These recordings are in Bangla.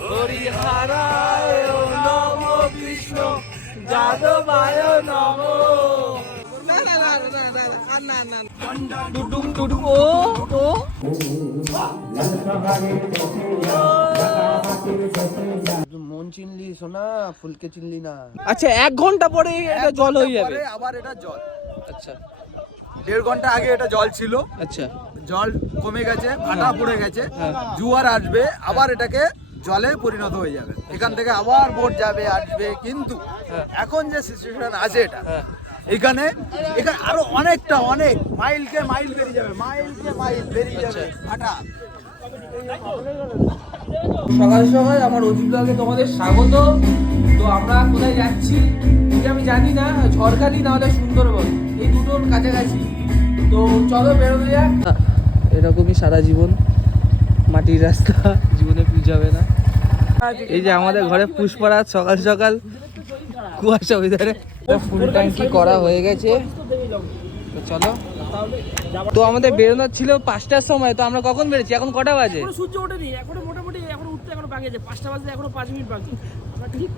হরিহরায় নম কৃষ্ণ যাদবায় নম। ডুডুম ডুডুম ও ও মন চিনলি সোনা, ফুলকে চিনলি না। আচ্ছা 1 ঘন্টা পরে এটা জল হয়ে যাবে, আবার এটা জল। আচ্ছা 1.5 ঘন্টা আগে এটা জল ছিল, আচ্ছা জল কমে গেছে, ভাটা পড়ে গেছে, জোয়ার আসবে, আবার এটাকে জলে পরিণত হয়ে যাবে। এখান থেকে আবার বোট যাবে আসবে, কিন্তু এখন যে সিচুয়েশন আছে এটা এখানে আরো অনেকটা অনেক মাইলকে মাইল বেরিয়ে যাবে, মাইলকে মাইল বেরিয়ে যাবে ভাটা। সকাল সকাল আমার অজিত ব্লগে তোমাদের স্বাগত। তো আমরা কোথায় যাচ্ছি এটা আমি জানি না, ঝড়খালি না হলে সুন্দরবন, এই দুটোর কাছাকাছি। তো চলো বেরোনো যাক। এরকমই সারা জীবন, মাটির রাস্তা, জীবনে পিছ যাবে না। এই যে আমাদের ঘরে পুষ্পরাজ সকাল সকাল কুয়াশা ওয়েদারে ফুল ট্যাঙ্কি করা হয়ে গেছে। তো চলো, তো আমাদের বেরোনোর ছিল 5টার সময়, তো আমরা কখন বেরোচ্ছি? এখন কটা বাজে? সূর্য ওঠেনি এখনো, মোটামুটি এখনো উঠতে এখনো বাকি আছে, 5টা বাজে এখনো 5 মিনিট বাকি। আমরা ঠিক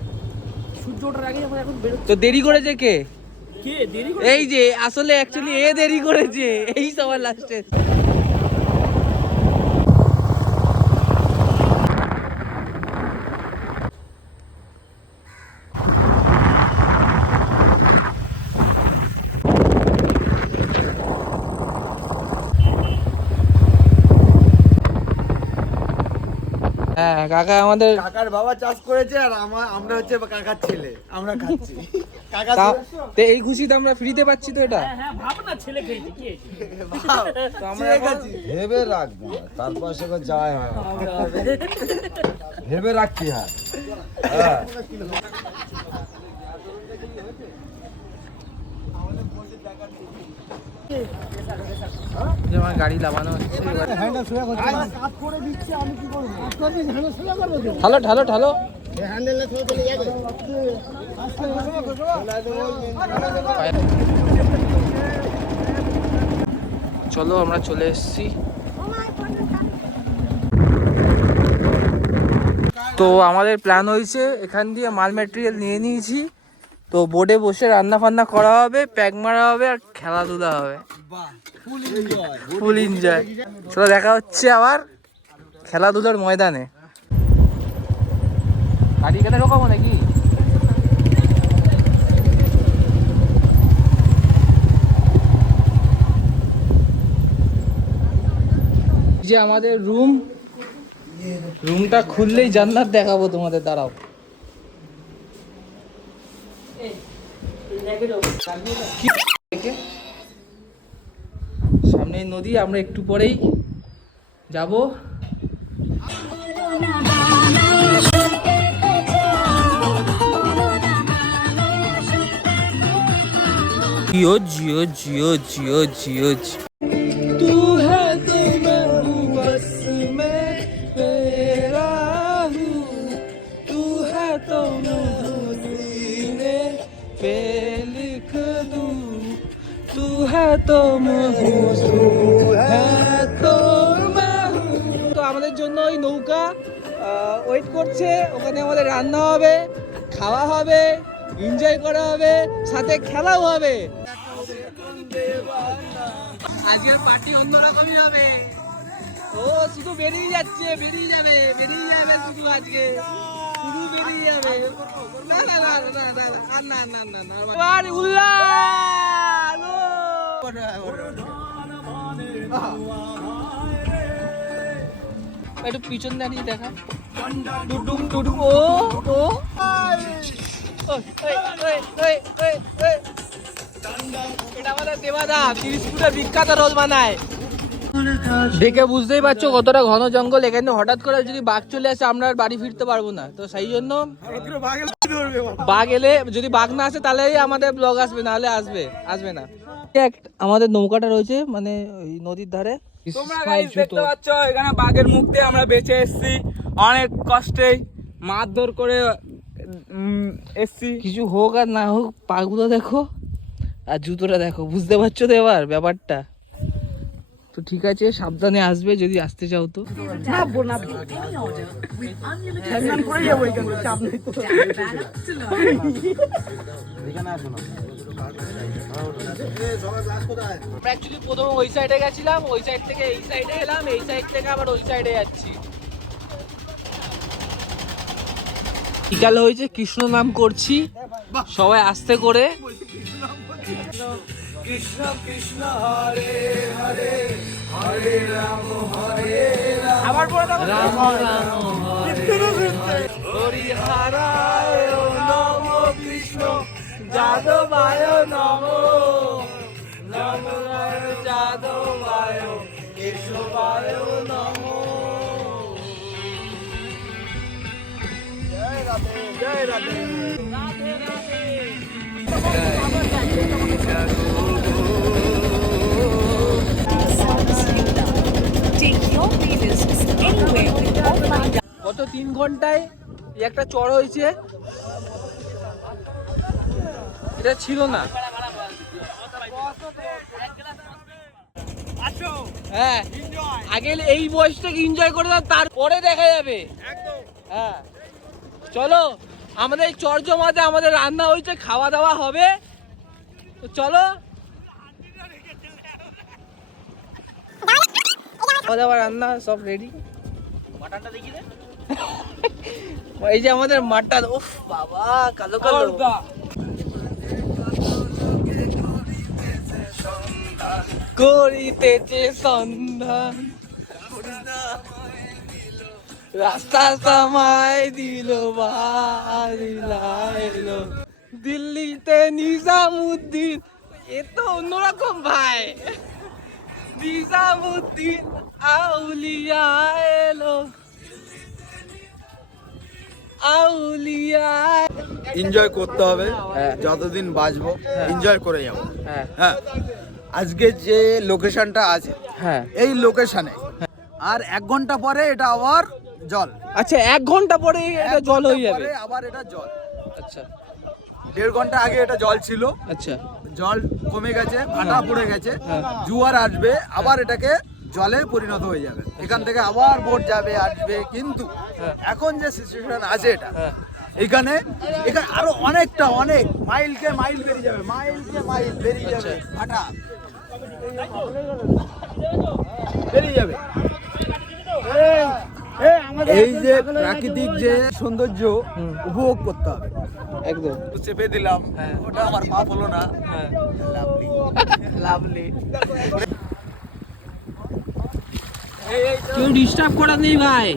সূর্য ওঠার আগে আমরা এখন বেরোচ্ছি। তো দেরি করেছে কে? কে দেরি করে? এই যে আসলে অ্যাকচুয়ালি এ দেরি করেছে, এই সবার লাস্টে। হ্যাঁ কাকা, আমাদের কাকার বাবা চাষ করেছে আর আমরা হচ্ছে কাকার ছেলে, আমরা খাচ্ছি। কাকা তো এই খুশিতে আমরা ফ্রিতে পাচ্ছি তো এটা। হ্যাঁ ভাব না, ছেলে খেয়েছে কি তো আমরা খাচ্ছি, ভেবে রাখবো, তারপর সে যায় হয় ভেবে রাখছি। হ্যাঁ আমার গাড়ি লাগানো হচ্ছে। ঠালো ঠালো ঠালো। চলো আমরা চলে এসেছি। তো আমাদের প্ল্যান হয়েছে, এখান দিয়ে মাল ম্যাটেরিয়াল নিয়ে নিয়েছি। তো বোর্ডে বসে রান্না ফান্না করা হবে, প্যাক মারা হবে আর খেলাধুলা হবে, ফুল এনজয়। চলো দেখা হচ্ছে আবার খেলাধুলার ময়দানে। গাড়ি এখানে ঢোকাবো নাকি? যে আমাদের রুমটা খুললেই জান্নাত দেখাবো তোমাদের, দাঁড়াও। সামনে নদী, আমরা একটু পরেই যাব। জিও জিও জিও জিও জিও तू है तो मैं हूँ, बस मैं तेरा हूँ। तू है तो मैं हूँ, सीने पे लिख दूँ। तू है तो मैं हूँ, तू है तो मैं हूँ। তো আমাদের জন্য ওই নৌকা ওয়েট করছে, ওখানে আমাদের রান্না হবে, খাওয়া হবে, এনজয় করা হবে, সাথে খেলাও হবে। আজকের পার্টি অন্যরকমই হবে। ও শুধু বেরিয়ে যাচ্ছে, বেরিয়ে যাবে শুধু, আজকে শুধু বেরিয়ে যাবে। না না না না না না না না না, এবার উল্লাস। একটু পিছন দাঁড়িয়ে দেখা। ডুডুম ডুডুম ও ও এটা আমাদের দেবাদা 30 ফুটের বিখ্যাত রোল বানায়। দেখে বুঝতেই পারছো কতটা ঘন জঙ্গল। এখানে হঠাৎ করে যদি বাঘ চলে আসে আমরা আর বাড়ি ফিরতে পারবো না। তো সেই জন্য বাঘ এলে, যদি বাঘ না আসে তাহলেই আমাদের ব্লগ আসবে, নাহলে আসবে না। আমাদের নৌকাটা রয়েছে মানে ওই নদীর ধারে। তোমরা গাইস দেখতে পাচ্ছ, এখানে বাঘের মুখ দিয়ে আমরা বেঁচে এসেছি, অনেক কষ্টে মারধর করে এসছি। কিছু হোক আর না হোক, পাগুলো দেখো আর জুতোটা দেখো, বুঝতে পারছো তো এবার ব্যাপারটা। তো ঠিক আছে, সাবধানে আসবে যদি আসতে চাও তো। নামবো হ্যান্ডম্যান করে যাবো এখানে, চাপ নেই তো। অ্যাকচুয়ালি প্রথমে ওই সাইডে গেছিলাম, ওই সাইড থেকে এই সাইডে এলাম, এই সাইড থেকে আবার ওই সাইডে যাচ্ছি। বিকাল হয়েছে, কৃষ্ণ নাম করছি, সবাই আস্তে করে। কৃষ্ণ কৃষ্ণ হরে হরে হরে রাম হরে রাম আবার পরে দেখো রাম রাম হরি হরায় নম কৃষ্ণ যাদবায় নম নমঃ যাদবায় কেশবায় নম। জয় রাধে জয় Radhe. Take your playlists anywhere with offline. গত 3 ঘন্টায় এই একটা চড় হয়েছে, এটা ছিল না। হ্যাঁ, আগে এই বয়সটাকে এনজয় করে দাও, তারপরে দেখা যাবে। হ্যাঁ চলো, আমাদের চর জমাতে আমাদের রান্না হয়েছে, খাওয়া দাওয়া হবে, তো চলো। খাওয়া দাওয়া রান্না সব রেডি। মাটনটা দেখি রে। এই যে আমাদের মাটন, উফ বাবা কালো কালো। করিতেছে সন্ধান, রাস্তা সামাই দিল এলো দিল্লিতে নিজামুদ্দিন। এ তো অন্যরকম ভাই, নিজামুদ্দিন আউলিয়া এলো, আউলিয়া। এনজয় করতে হবে, যতদিন বাঁচবো এনজয় করে যাবো। হ্যাঁ হ্যাঁ, আজকে যে লোকেশনটা আছে হ্যাঁ, এই লোকেশনে আর 1 ঘন্টা পরে এটা আবার জল। আচ্ছা 1 ঘন্টা পরে এটা জল হয়ে যাবে? পরে আবার এটা জল। আচ্ছা 1.5 ঘন্টা আগে এটা জল ছিল, আচ্ছা জল কমে গেছে, ভাটা পড়ে গেছে, হ্যাঁ। জোয়ার আসবে, আবার এটাকে জলে পরিণত হয়ে যাবে। এখান থেকে আবার বোট যাবে আসবে, কিন্তু এখন যে সিচুয়েশন আছে এটা হ্যাঁ। এখানে আরো অনেক মাইলকে মাইল বেরিয়ে যাবে, মাইলকে মাইল বেরিয়ে যাবে, ভাটা বেরিয়ে যাবে। এই যে প্রাকৃতিক যে সৌন্দর্য উপভোগ করতে হবে একদম। চেপে দিলাম, ওটা আমার মাপ হলো না। হ্যাঁ লাভলি লাভলি। কেউ ডিস্টার্ব করার নেই ভাই।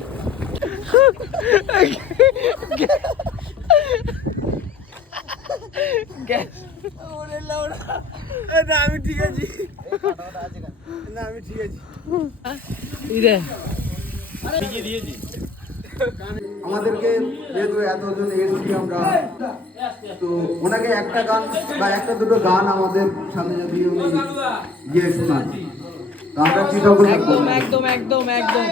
আমি ঠিক আছি, না আমি ঠিক আছি। আমাদেরকে যেহেতু এতজন এসেছি আমরা, তো ওনাকে একটা গান বা একটা দুটো গান আমাদের সামনে যদি উনি গিয়ে শোনান, তো আমরা কি তখন একদম একদম একদম একদম।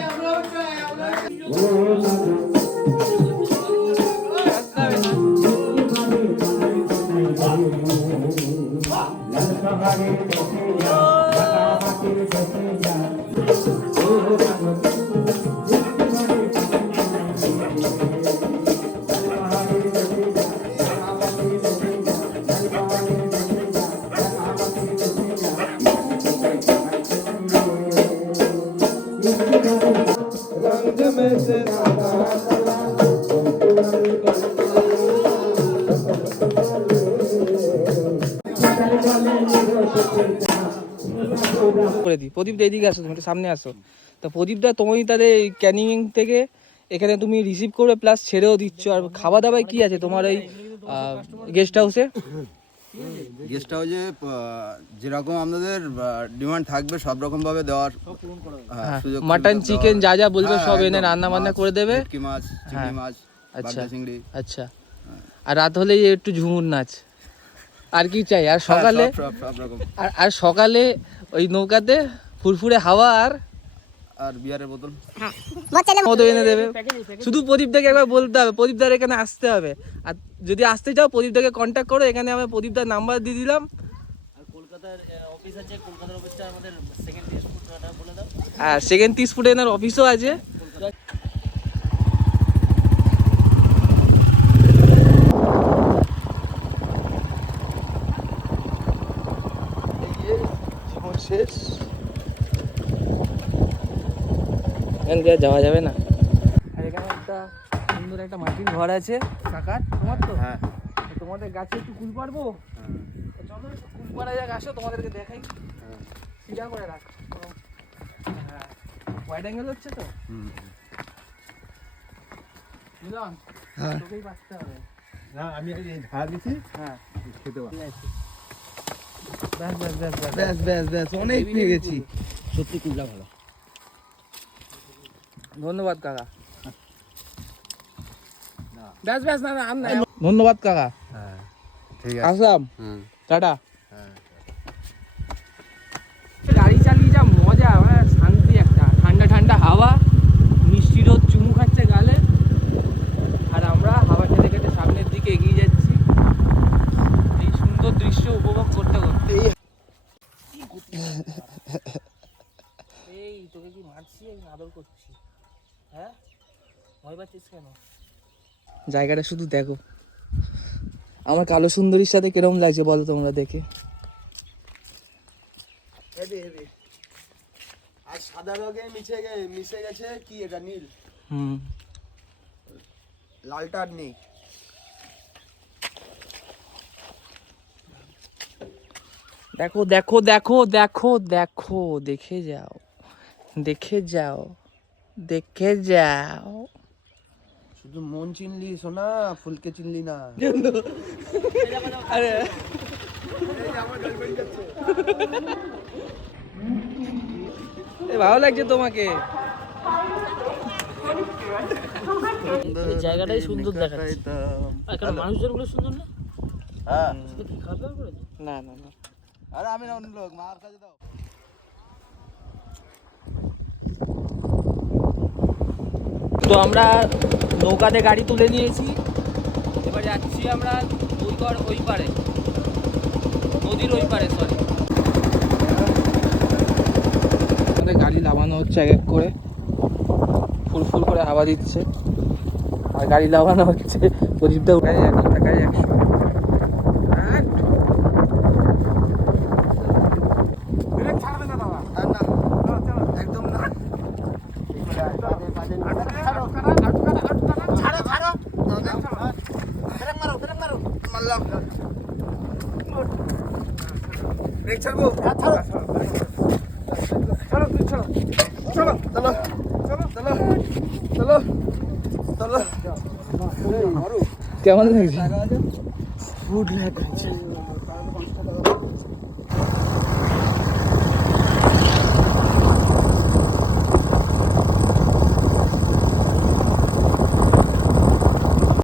করে দিই। প্রদীপ দা এদিকে আসো, তুমি একটু সামনে আসো। তো প্রদীপ দা, তুমি তাদের ক্যানিং থেকে এখানে তুমি রিসিভ করবে প্লাস ছেড়েও দিচ্ছ, আর খাওয়া দাওয়ায় কি আছে তোমার এই গেস্ট হাউসে? গেস্ট হাউসে যেরকম আমাদের ডিমান্ড থাকবে সব রকম ভাবে দেওয়ার সুযোগ, মাটন চিকেন যা যা বলবে সব এনে রান্না বান্না করে দেবে। ভেটকি মাছ, চিংড়ি মাছ, আচ্ছা বাগদা চিংড়ি। আচ্ছা, আর রাত হলে একটু ঝুমুর নাচ, আর কি চাই? আর সকালে সব রকম, আর সকালে ওই নৌকাতে ফুরফুরে হাওয়া আর বিয়ারের বোতল মতো এনে দেবে। শুধু প্রদীপ দাকে একবার বলতে হবে, প্রদীপ দার এখানে আসতে হবে। আর যদি আসতে চাও প্রদীপ দাকে কন্ট্যাক্ট করো, এখানে আমি প্রদীপ দার নাম্বার দিয়ে দিলাম। আর কলকাতার অফিস আছে, কলকাতার অফিসটা আমাদের সেকেন্ড আর সেকেন্ড 30 ফুটে এনার অফিসও আছে। জীবন শেষ। এখান দিয়ে যাওয়া যাবে না। আর এখানে একটা সুন্দর একটা মাটির ঘর আছে কাকার, তোমার তো? হ্যাঁ। তোমাদের গাছে একটু কুল পারবো? তো চলো একটু কুল পাড়া যাক, আসো তোমাদেরকে দেখাই। সিধা করে রাখ। হ্যাঁ, ওয়াইড অ্যাঙ্গেল হচ্ছে তো? মিলন, হ্যাঁ। তোকেই বাঁচতে হবে। না আমি এই ধার দিছি। হ্যাঁ, খেতে পারবো। ঠিক আছে। ব্যাস ব্যাস ব্যাস ব্যাস ব্যাস ব্যাস ব্যাস অনেক পেয়ে গেছি। সত্যি কুলটা ভালো। ধন্যবাদ কাকা। ব্যাস ব্যাস, না না আর নাই। ধন্যবাদ কাকা। হ্যাঁ ঠিক আসলাম, হুম টাটা। হ্যাঁ। গাড়ি চালিয়ে যা মজা, মানে শান্তি একটা, ঠান্ডা ঠান্ডা হাওয়া, মিষ্টি রোদ চুমু খাচ্ছে গালে, আর আমরা হাওয়া খেতে খেতে সামনের দিকে এগিয়ে যাচ্ছি এই সুন্দর দৃশ্য উপভোগ করতে করতে। এই তোকে কি মারছি, আমি আদর করছি? হ্যাঁ, ভয় পাচ্ছিস কেন? জায়গাটা শুধু দেখো, আমার কালো সুন্দরীর সাথে কিরকম লাগছে বলো তোমরা দেখে। আর সাদা রঙে মিশে গেছে কি এটা, নীল। হুম, লালটা আর নেই। দেখো দেখো দেখো দেখো দেখো, দেখে যাও দেখে যাও দেখে যাও। শুধু মন চিনলি সোনা, ফুলকে চিনলি না। আরে ভালো লাগছে তোমাকে? জায়গাটাই সুন্দর দেখাচ্ছে। এখন মানুষজনগুলো সুন্দর না? হ্যাঁ। কি খাওয়া দাওয়া করেছে? না না না, আরে আমি না অন্য লোক, মার কাছে দাও। তো আমরা নৌকাতে গাড়ি তুলে নিয়েছি, এবার যাচ্ছি আমরা ওই পারে, নদীর ওই পারে, সরি। আমাদের গাড়ি লাগানো হচ্ছে এক এক করে, ফুল ফুল করে হাওয়া দিচ্ছে, আর গাড়ি লাগানো হচ্ছে। প্রদীপটা উঠে 100 টাকায় 100। একদম না। মারলাম। ব্রেক ছাড়বো। চলো চলো চলো চলো চলো চলো চলো। কেমন লাগছে? ফুড লাগছে।